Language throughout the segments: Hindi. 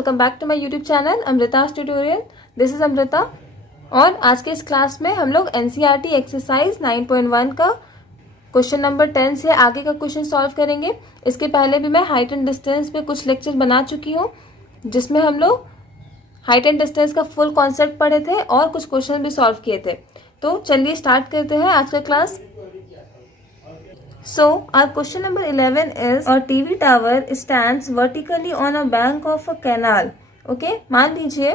Welcome back to my YouTube channel Amrita's tutorial. This is Amrita और आज के इस क्लास में हम लोग एनसीईआरटी एक्सरसाइज 9.1 का क्वेश्चन नंबर 10 से आगे का क्वेश्चन सॉल्व करेंगे। इसके पहले भी मैं हाइट एंड डिस्टेंस पे कुछ लेक्चर बना चुकी हूँ, जिसमें हम लोग हाइट एंड डिस्टेंस का फुल कॉन्सेप्ट पढ़े थे और कुछ क्वेश्चन भी सॉल्व किए थे। तो चलिए स्टार्ट करते हैं आज का class. So our question number 11 is a TV tower stands vertically on a bank of a canal. Okay, मान लीजिए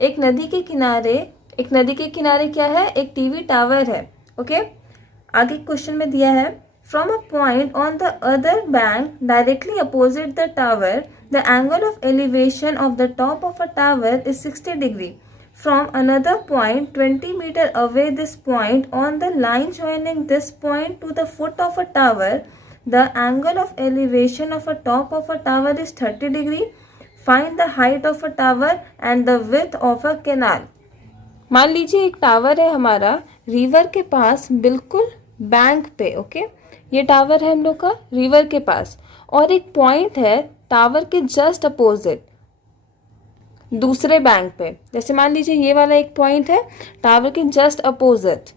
एक नदी के किनारे क्या है, एक टीवी टावर है। ओके, आगे क्वेश्चन में दिया है from a point on the other bank directly opposite the tower, the angle of elevation of the top of a tower is 60 degree. From another point 20 meter away this point on the line joining this point to the foot of a tower, the angle of elevation of a top of a tower is 30 degree. Find the height of a tower and the width of a canal. मान लीजिए एक टावर है हमारा रिवर के पास, बिल्कुल बैंक पे। ओके, ये टावर है हम लोग का रिवर के पास और एक पॉइंट है टावर के जस्ट अपोजिट दूसरे बैंक पे। जैसे मान लीजिए ये वाला एक पॉइंट है टावर के जस्ट अपोजिट।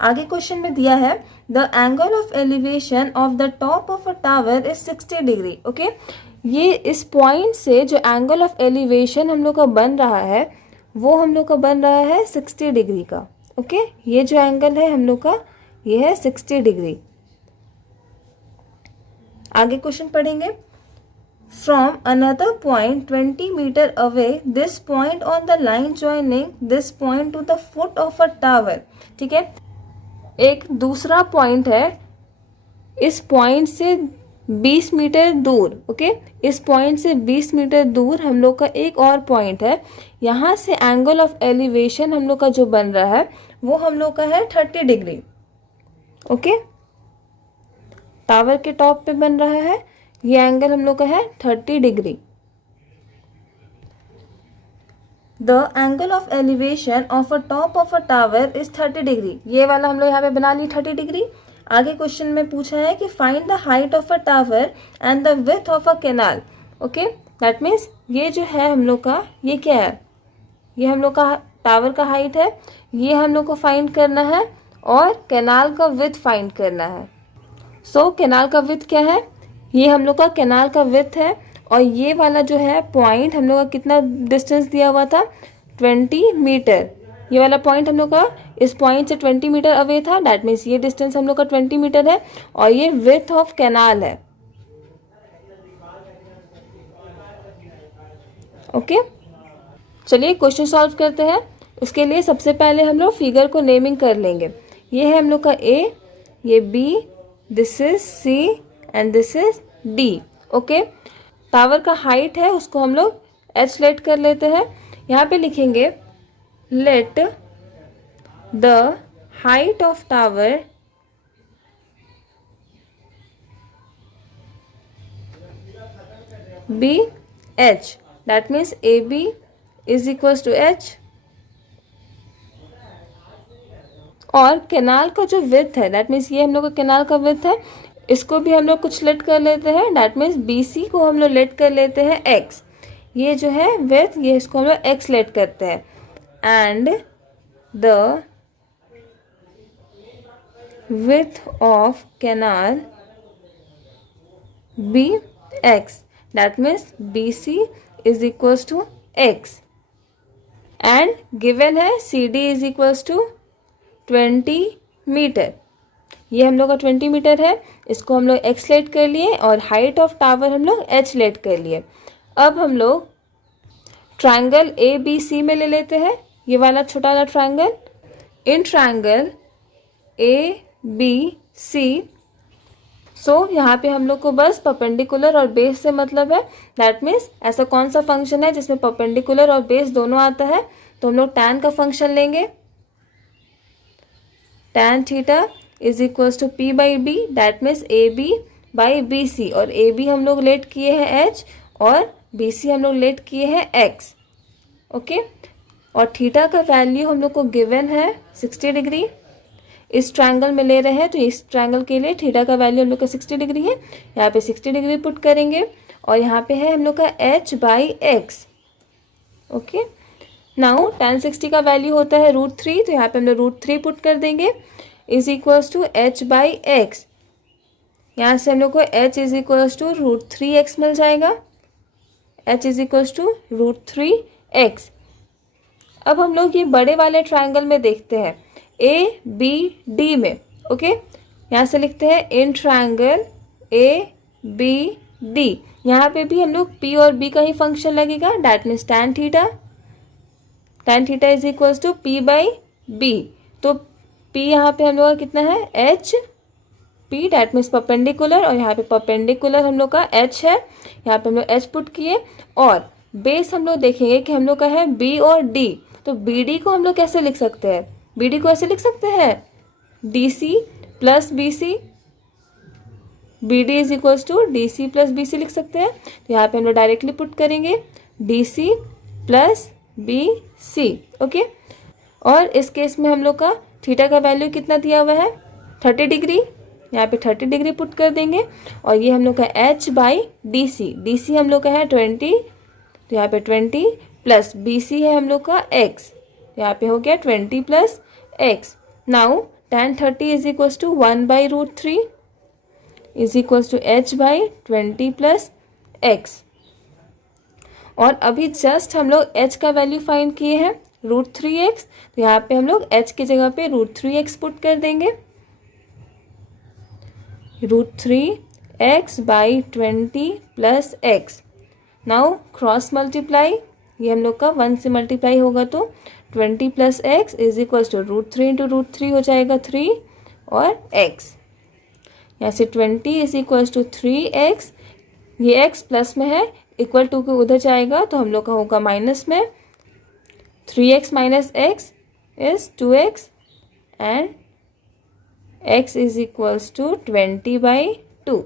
आगे क्वेश्चन में दिया है the angle of elevation of the top of a tower is 60 degree. Okay, ये इस पॉइंट से जो एंगल ऑफ एलिवेशन हम लोग का बन रहा है वो हम लोग का बन रहा है 60 डिग्री का। ओके, ये जो एंगल है हम लोग का ये है 60 डिग्री। आगे क्वेश्चन पढ़ेंगे From another point 20 meter away, this point on the line joining this point to the foot of a tower. ठीक है, एक दूसरा पॉइंट है इस पॉइंट से 20 मीटर दूर। ओके, इस पॉइंट से 20 मीटर दूर हम लोग का एक और पॉइंट है। यहाँ से एंगल ऑफ एलिवेशन हम लोग का जो बन रहा है वो हम लोग का है 30 डिग्री। ओके, टावर के टॉप पे बन रहा है, ये एंगल हम लोग का है 30 degree. The angle of elevation of a top of a tower is 30 degree. ये वाला हम लोग यहाँ पे बना ली 30 डिग्री। आगे क्वेश्चन में पूछा है कि find the height of a tower and the width of a canal. Okay, that means ये जो है हम लोग का ये क्या है, ये हम लोग का टावर का हाइट है, ये हम लोग को फाइंड करना है और कैनाल का विड्थ फाइंड करना है। सो कैनाल का विड्थ क्या है, ये हम लोग का कैनाल का विड्थ है और ये वाला जो है पॉइंट हम लोग का कितना डिस्टेंस दिया हुआ था 20 मीटर। ये वाला पॉइंट हम लोग का इस पॉइंट से 20 मीटर अवे था, दैट मीन्स ये डिस्टेंस हम लोग का 20 मीटर है और ये विड्थ ऑफ कैनाल है। ओके, चलिए क्वेश्चन सॉल्व करते हैं। उसके लिए सबसे पहले हम लोग फिगर को नेमिंग कर लेंगे। ये है हम लोग का ए, ये B, this is C and this is D. Okay, tower का हाइट है उसको हम लोग एच लेट कर लेते हैं। यहाँ पे लिखेंगे let the height of tower be H, that means A B is equals to H. और कैनाल का जो विड्थ है दैट मीन्स ये हम लोग का कैनाल का विड्थ है, इसको भी हम लोग कुछ लेट कर लेते हैं, दैट मीन्स बी सी को हम लोग लेट कर लेते हैं एक्स। ये जो है विड्थ, ये इसको हम लोग एक्स लेट करते हैं and the width of canal be x, that means B C is equals to x and given है C D is equals to 20 metre. ये हम लोग का 20 मीटर है, इसको हम लोग एक्स लेट कर लिए और हाइट ऑफ टावर हम लोग एच लेट कर लिए। अब हम लोग ट्रायंगल ए बी सी में ले लेते हैं, ये वाला छोटा वाला triangle. In triangle A B C, so यहाँ पे हम लोग को बस परपेंडिकुलर और बेस से मतलब है, दैट मीन्स ऐसा कौन सा फंक्शन है जिसमें परपेंडिकुलर और बेस दोनों आता है, तो हम लोग टैन का फंक्शन लेंगे। Tan theta is equals to P by B, that means A B by B C, और ए बी हम लोग लेट किए हैं एच और बी सी हम लोग लेट किए हैं एक्स। ओके, और थीटा का वैल्यू हम लोग को गिवन है 60 डिग्री। इस ट्रायंगल में ले रहे हैं तो इस ट्रायंगल के लिए थीटा का वैल्यू हम लोग का 60 डिग्री है। यहाँ पे 60 डिग्री पुट करेंगे और यहाँ पे है हम लोग का h/x। ओके, नाउ tan 60 का वैल्यू होता है √3, तो यहाँ पे हम लोग √3 पुट कर देंगे इज इक्वल्स टू h/x। यहाँ से हम लोग को h is equals to √3x मिल जाएगा, h is equals to √3x। अब हम लोग ये बड़े वाले ट्रायंगल में देखते हैं ABD में। ओके, यहाँ से लिखते हैं इन ट्रायंगल ABD। यहाँ पे भी हम लोग P और B का ही फंक्शन लगेगा, that means tan theta is equals to P/B। तो P यहाँ पे हम लोग का कितना है HP, डैट मीन्स परपेंडिकुलर, और यहाँ पे परपेंडिकुलर हम लोग का H है, यहाँ पे हम लोग H पुट किए। और बेस हम लोग देखेंगे कि हम लोग का है B और D, तो BD को हम लोग कैसे लिख सकते हैं, BD को ऐसे लिख सकते हैं DC plus BC, BD is equals to DC plus BC लिख सकते हैं। तो यहाँ पे हम लोग डायरेक्टली पुट करेंगे DC प्लस BC। ओके, और इस केस में हम लोग का थीटा का वैल्यू कितना दिया हुआ है 30 डिग्री, यहाँ पे 30 डिग्री पुट कर देंगे। और ये हम लोग का h/DC, DC हम लोग का है 20, तो यहाँ पे 20 प्लस BC है हम लोग का x, यहाँ पे हो गया 20 plus x। Now tan 30 is equals to 1/√3 is equals to h/20 plus x। और अभी जस्ट हम लोग h का वैल्यू फाइंड किए हैं √3x, तो यहाँ पे हम लोग h की जगह पे √3x पुट कर देंगे, √3x/20 plus x। Now cross multiply, ये हम लोग का 1 से मल्टीप्लाई होगा तो 20 plus x is equals to √3 into √3 हो जाएगा 3 और x। यहाँ से 20 इज इक्वल्स टू 3x, ये x प्लस में है, इक्वल टू के उधर जाएगा तो हम लोग का होगा माइनस में, 3x minus x is 2x and x is equals to 20/2।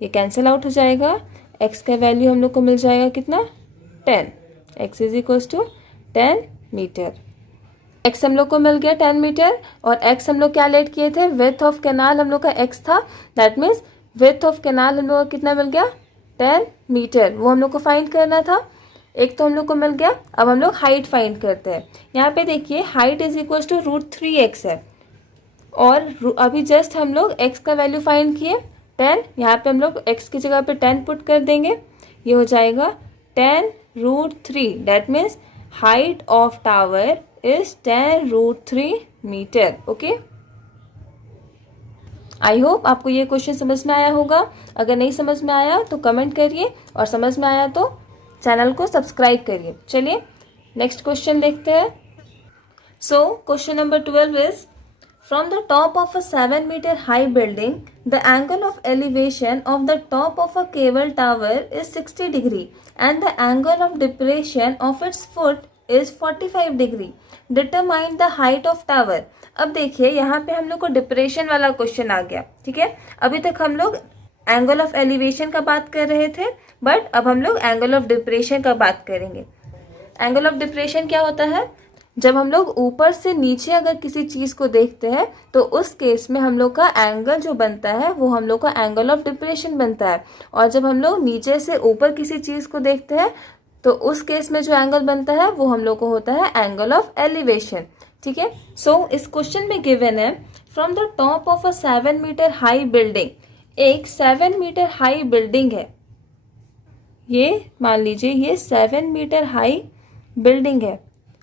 ये कैंसिल आउट हो जाएगा, x का वैल्यू हम लोग को मिल जाएगा कितना 10, x is equals to 10 metre. x हम लोग को मिल गया 10 मीटर, और x हम लोग क्या लेट किए थे, विड्थ ऑफ कैनाल हम लोग का x था, that means width of canal हम लोग का कितना मिल गया 10 मीटर, वो हम लोग को फाइंड करना था। एक तो हम लोग को मिल गया, अब हम लोग हाइट फाइंड करते हैं। यहाँ पे देखिए height is equals to √3x है, और अभी जस्ट हम लोग x का वैल्यू फाइंड किए 10, यहाँ पे हम लोग x की जगह पे 10 पुट कर देंगे, ये हो जाएगा 10√3, that means height of tower is 10√3 metre. Okay, I hope आपको ये क्वेश्चन समझ में आया होगा। अगर नहीं समझ में आया तो कमेंट करिए, और समझ में आया तो चैनल को सब्सक्राइब करिए। चलिए नेक्स्ट क्वेश्चन देखते हैं। So question number 12 is from the top of a 7 metre high building the angle of elevation of the top of a cable tower is 60 degree and the angle of depression of its foot is 45 degree, determine the height of tower. अब देखिए यहाँ पे हम लोग को डिप्रेशन वाला क्वेश्चन आ गया, ठीक है। अभी तक हम लोग एंगल ऑफ एलिवेशन का बात कर रहे थे, बट अब हम लोग एंगल ऑफ डिप्रेशन का बात करेंगे। एंगल ऑफ डिप्रेशन क्या होता है, जब हम लोग ऊपर से नीचे अगर किसी चीज को देखते हैं तो उस केस में हम लोग का एंगल जो बनता है वो हम लोग का एंगल ऑफ डिप्रेशन बनता है, और जब हम लोग नीचे से ऊपर किसी चीज को देखते हैं तो उस केस में जो एंगल बनता है वो हम लोग को होता है एंगल ऑफ एलिवेशन, ठीक है। सो इस क्वेश्चन में गिवन है from the top of a 7 metre high building, एक 7 मीटर हाई बिल्डिंग है, ये मान लीजिए ये 7 मीटर हाई बिल्डिंग है।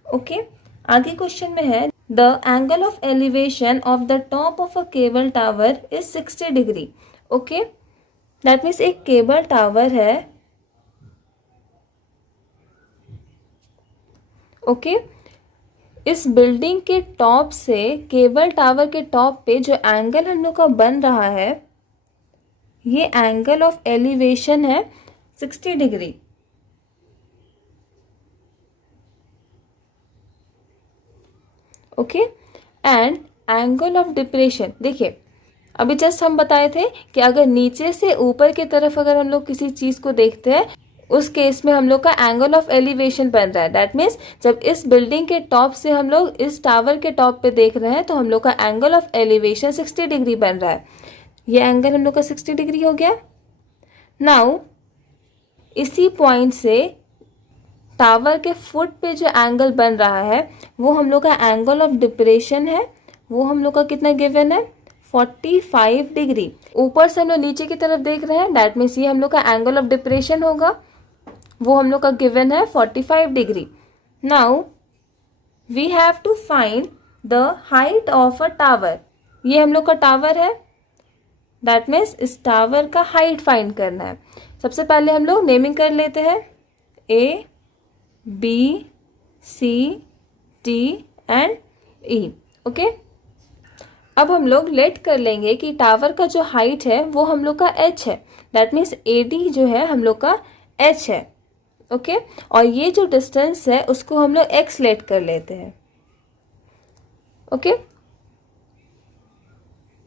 ओके, आगे क्वेश्चन में है the angle of elevation of the top of a cable tower is 60 degree. Okay, that means एक केबल टावर है, ओके इस बिल्डिंग के टॉप से केबल टावर के टॉप पे जो एंगल हम लोग का बन रहा है ये एंगल ऑफ एलिवेशन है 60 degree. Okay, and angle of depression, देखिए अभी जस्ट हम बताए थे कि अगर नीचे से ऊपर की तरफ अगर हम लोग किसी चीज को देखते हैं उस केस में हम लोग का एंगल ऑफ एलिवेशन बन रहा है। दैट मीन्स जब इस बिल्डिंग के टॉप से हम लोग इस टावर के टॉप पे देख रहे हैं तो हम लोग का एंगल ऑफ एलिवेशन 60 डिग्री बन रहा है। ये एंगल हम लोग का 60 डिग्री हो गया। नाउ इसी पॉइंट से टावर के फुट पे जो एंगल बन रहा है वो हम लोग का एंगल ऑफ डिप्रेशन है। वो हम लोग का कितना गिवन है, 45 डिग्री। ऊपर से हम लोग नीचे की तरफ देख रहे हैं, दैट मीन्स ये हम लोग का एंगल ऑफ डिप्रेशन होगा, वो हम लोग का गिवन है 45 degree. Now we have to find the height of a tower. ये हम लोग का टावर है, दैट मीन्स इस टावर का हाइट फाइंड करना है। सबसे पहले हम लोग नेमिंग कर लेते हैं, A B C D and E. Okay, अब हम लोग लेट कर लेंगे कि टावर का जो हाइट है वो हम लोग का h है, दैट मीन्स ए डी जो है हम लोग का h है। ओके, और ये जो डिस्टेंस है उसको हम लोग x लेट कर लेते हैं। ओके,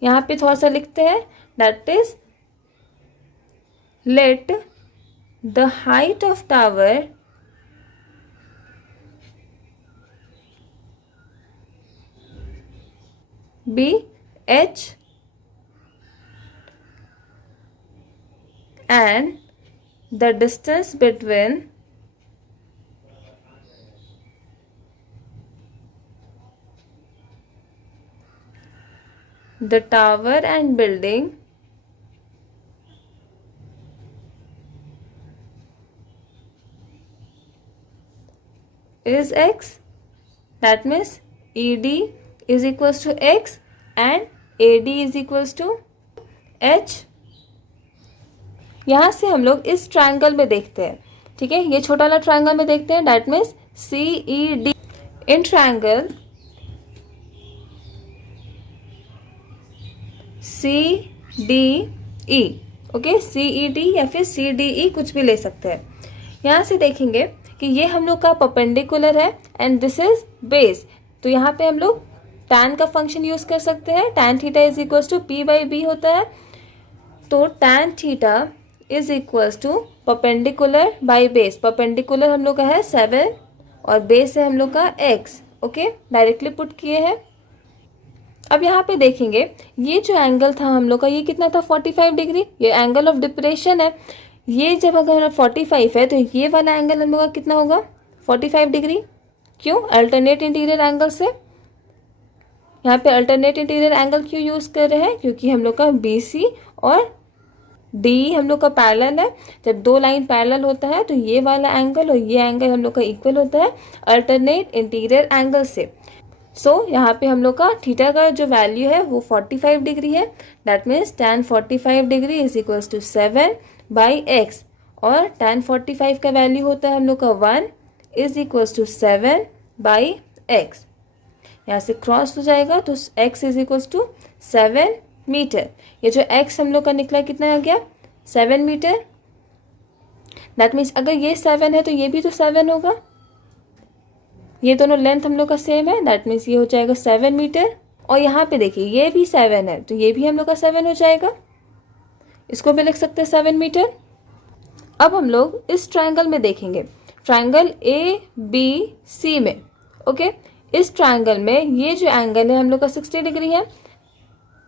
यहाँ पे थोड़ा सा लिखते हैं, that is late the height of tower be h and the distance between the tower and building is x, that means ED is equals to x and AD is equals to h। यहाँ से हम लोग इस ट्रायंगल में देखते हैं, ठीक है, ये छोटा वाला ट्रायंगल में देखते हैं, that means CED। In triangle CDE, okay, CED या फिर CDE कुछ भी ले सकते हैं। यहाँ से देखेंगे कि ये हम लोग का परपेंडिकुलर है एंड दिस इज बेस, तो यहाँ पे हम लोग tan का फंक्शन यूज कर सकते हैं। tan theta is equal to P/B होता है, तो tan theta is equal to perpendicular by base. Perpendicular हम लोग का है 7 और बेस है हम लोग का x। ओके, डायरेक्टली पुट किए हैं। अब यहाँ पे देखेंगे ये जो एंगल था हम लोग का, ये कितना था, 45 डिग्री। ये एंगल ऑफ डिप्रेशन है। ये जब अगर 45 है तो ये वाला एंगल हम लोग का कितना होगा, 45 डिग्री। क्यों, अल्टरनेट इंटीरियर एंगल से। यहाँ पे अल्टरनेट इंटीरियर एंगल क्यों यूज कर रहे हैं, क्योंकि हम लोग का BC और DE हम लोग का पैरेलल है। जब दो लाइन पैरेलल होता है तो ये वाला एंगल और ये एंगल हम लोग का इक्वल होता है अल्टरनेट इंटीरियर एंगल से। सो यहाँ पे हम लोग का थीटा का जो वैल्यू है वो 45 डिग्री है, that means tan 45 degree is equal to 7/x, और tan 45 का वैल्यू होता है हम लोग का 1 इज इक्वल टू 7/x। यहाँ से क्रॉस हो जाएगा तो x is equal to 7 metre. ये जो x हम लोग का निकला कितना आ गया, 7 मीटर। दैट मीन्स अगर ये 7 है तो ये भी तो 7 होगा। ये दोनों लेंथ हम लोग का सेम है, दैट मीन्स ये हो जाएगा 7 मीटर। और यहाँ पे देखिए ये भी 7 है तो ये भी हम लोग का 7 हो जाएगा। इसको भी लिख सकते हैं 7 मीटर। अब हम लोग इस ट्रायंगल में देखेंगे, ट्रायंगल ABC में। ओके, इस ट्रायंगल में ये जो एंगल है हम लोग का 60 डिग्री है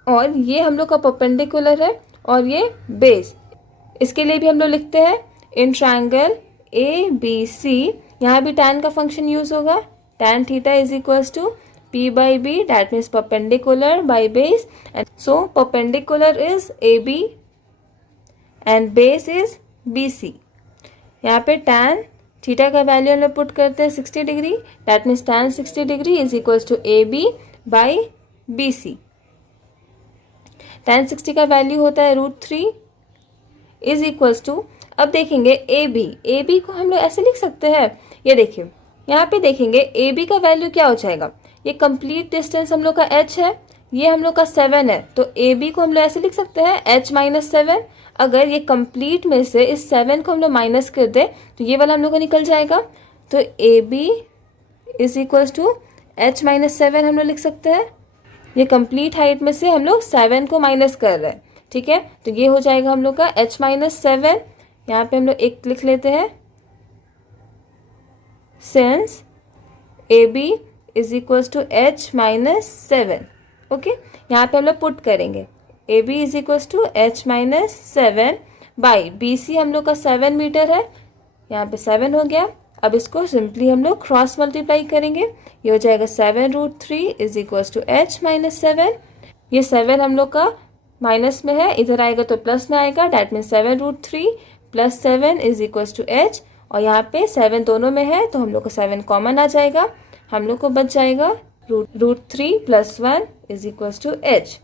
और ये हम लोग का परपेंडिकुलर है और ये बेस। इसके लिए भी हम लोग लिखते हैं इन ट्रायंगल ABC, यहाँ भी tan का फंक्शन यूज होगा, tan theta is equal to P/B, that means perpendicular by base, and so perpendicular is AB and base is BC। यहाँ पे tan थीटा का वैल्यू हम लोग पुट करते हैं 60 degree, that means tan 60 degree is equal to AB by BC। tan 60 का वैल्यू होता है √3 इज इक्वल टू, अब देखेंगे AB को हम लोग ऐसे लिख सकते हैं। ये देखिए यहाँ पे देखेंगे AB का वैल्यू क्या हो जाएगा, ये कंप्लीट डिस्टेंस हम लोग का h है, ये हम लोग का 7 है, तो AB को हम लोग ऐसे लिख सकते हैं h-7। अगर ये कंप्लीट में से इस 7 को हम लोग माइनस कर दे तो ये वाला हम लोग को निकल जाएगा, तो AB is equal to h-7 हम लोग लिख सकते हैं। ये कंप्लीट हाइट में से हम लोग 7 को माइनस कर रहे हैं, ठीक है, तो ये हो जाएगा हम लोग का h-7। यहाँ पे हम लोग एक लिख लेते हैं, since AB is equal to h-7। Okay, यहाँ पे हम लोग पुट करेंगे AB is equal to h-7 by BC हम लोग का 7 मीटर है, यहाँ पे 7 हो गया। अब इसको सिंपली हम लोग क्रॉस मल्टीप्लाई करेंगे, ये हो जाएगा 7√3 is equal to h minus 7। ये 7 हम लोग का माइनस में है, इधर आएगा तो प्लस में आएगा, that mean 7√3 plus 7 is equal to h। और यहाँ पे 7 दोनों में है तो हम लोग को 7 कॉमन आ जाएगा, हम लोग को बच जाएगा √3 plus 1 is equal to h।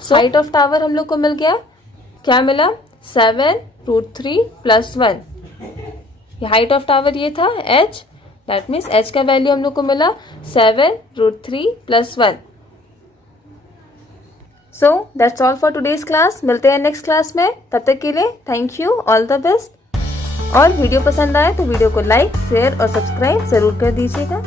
So height of tower हम लोग को मिल गया, क्या मिला 7√3 प्लस 1। ये हाइट ऑफ टावर ये था h, दैट मीन्स h का वैल्यू हम लोग को मिला 7√3 plus 1। So that's all for today's class. मिलते हैं नेक्स्ट क्लास में, तब तक के लिए thank you, all the best. और वीडियो पसंद आए तो वीडियो को लाइक, शेयर और सब्सक्राइब जरूर कर दीजिएगा।